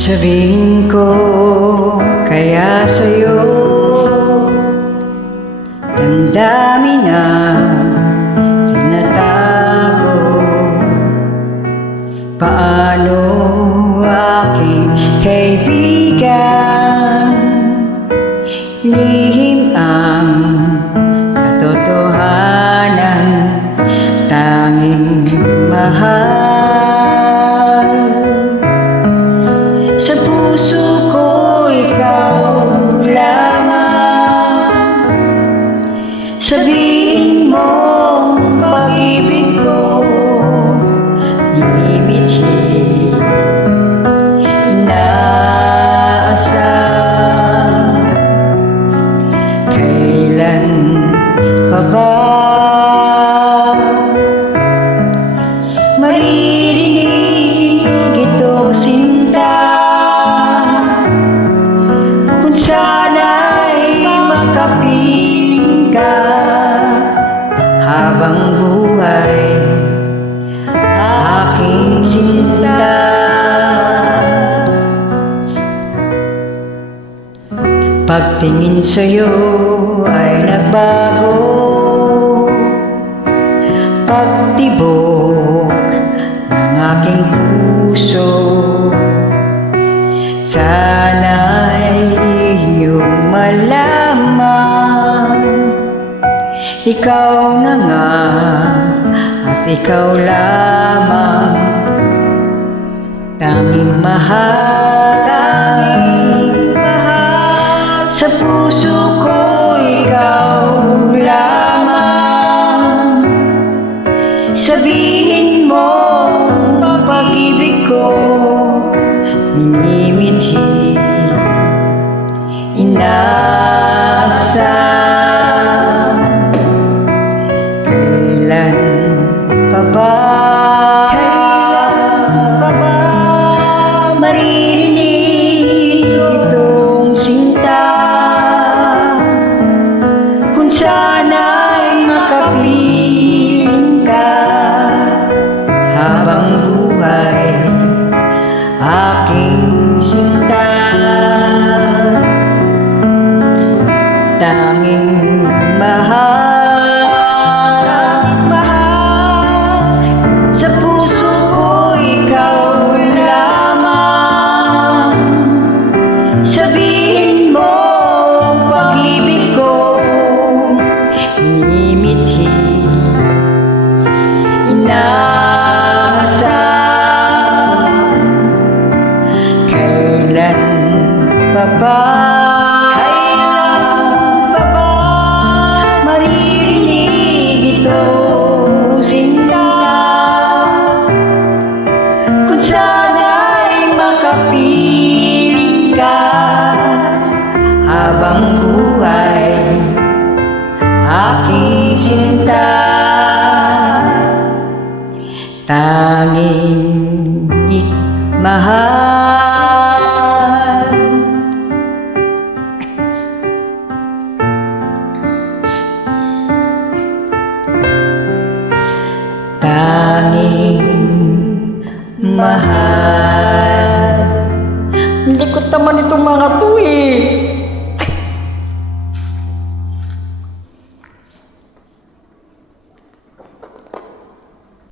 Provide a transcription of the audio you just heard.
Sabihin ko kaya sa'yo, damdamin na tinatago. Paano aking kaibigan, lihim ang katotohanan, tanging mahal. Sa puso ko ikaw lamang, sabihin mo pag-ibig ko inimiti, inaasam. Kailan pa ba maririnig ito, sinta? Kung sana'y makapiling ka habang buhay, aking sinta. Pagtingin sa'yo ay nagbago, pagtibok ng aking puso. Sana'y iyong malaman, ikaw na nga at ikaw lamang, tanging mahal, tanging mahal. Sa puso ko ikaw lamang, sabihin mo pag-ibig ko minimithi, inaasam. Kailan pa ba maririnig itong sinta? Kung sana'y makapiling ka habang buhay, aking sinta. Tanging mahal, mahal. Sa puso ko ikaw lamang, sabihin mo pag-ibig ko inimiti, inaasam. Kailan pa ba maririnig ito, sinta? Kung sana'y makapiling ka habang buhay, aking sinta. Tanging mahal. Tanging mahal. Hindi ko taman itong mga to eh.